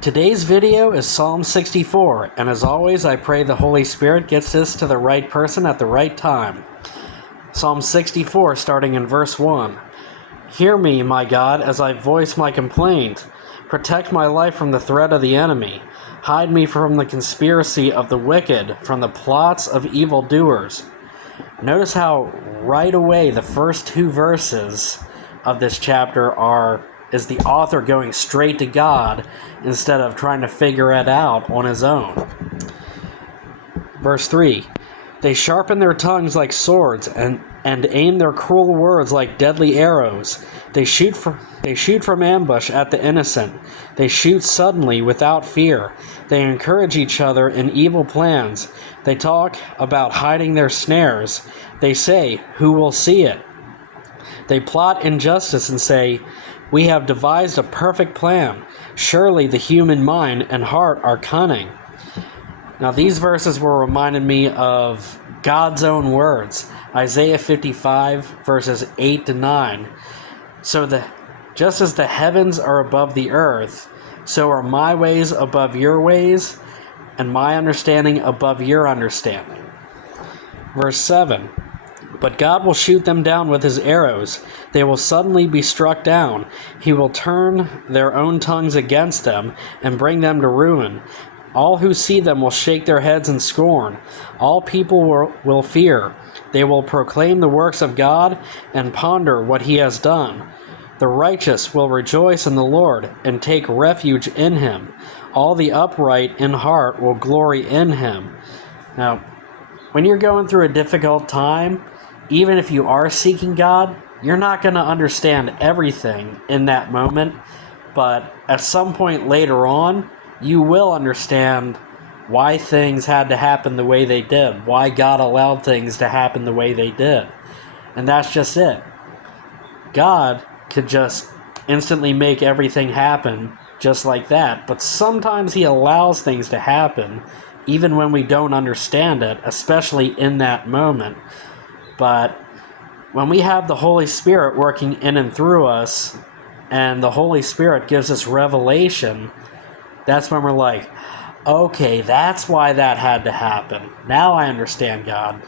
Today's video is Psalm 64, and as always, I pray the Holy Spirit gets this to the right person at the right time. Psalm 64, starting in verse 1. Hear me, my God, as I voice my complaint. Protect my life from the threat of the enemy. Hide me from the conspiracy of the wicked, from the plots of evildoers. Notice how right away the first two verses of this chapter is the author going straight to God instead of trying to figure it out on his own. Verse 3, they sharpen their tongues like swords and aim their cruel words like deadly arrows. They shoot from ambush at the innocent. They shoot suddenly without fear. They encourage each other in evil plans. They talk about hiding their snares. They say, "Who will see it?" They plot injustice and say, "We have devised a perfect plan. Surely the human mind and heart are cunning." Now these verses were reminding me of God's own words. Isaiah 55 verses 8 to 9. Just as the heavens are above the earth, so are my ways above your ways, and my understanding above your understanding. Verse 7. But God will shoot them down with his arrows. They will suddenly be struck down. He will turn their own tongues against them and bring them to ruin. All who see them will shake their heads in scorn. All people will fear. They will proclaim the works of God and ponder what he has done. The righteous will rejoice in the Lord and take refuge in him. All the upright in heart will glory in him. Now, when you're going through a difficult time, even if you are seeking God, you're not going to understand everything in that moment, but at some point later on, you will understand why things had to happen the way they did, why God allowed things to happen the way they did. And that's just it. God could just instantly make everything happen just like that, but sometimes he allows things to happen even when we don't understand it, especially in that moment. But when we have the Holy Spirit working in and through us, and the Holy Spirit gives us revelation, that's when we're like, okay, that's why that had to happen. Now I understand God.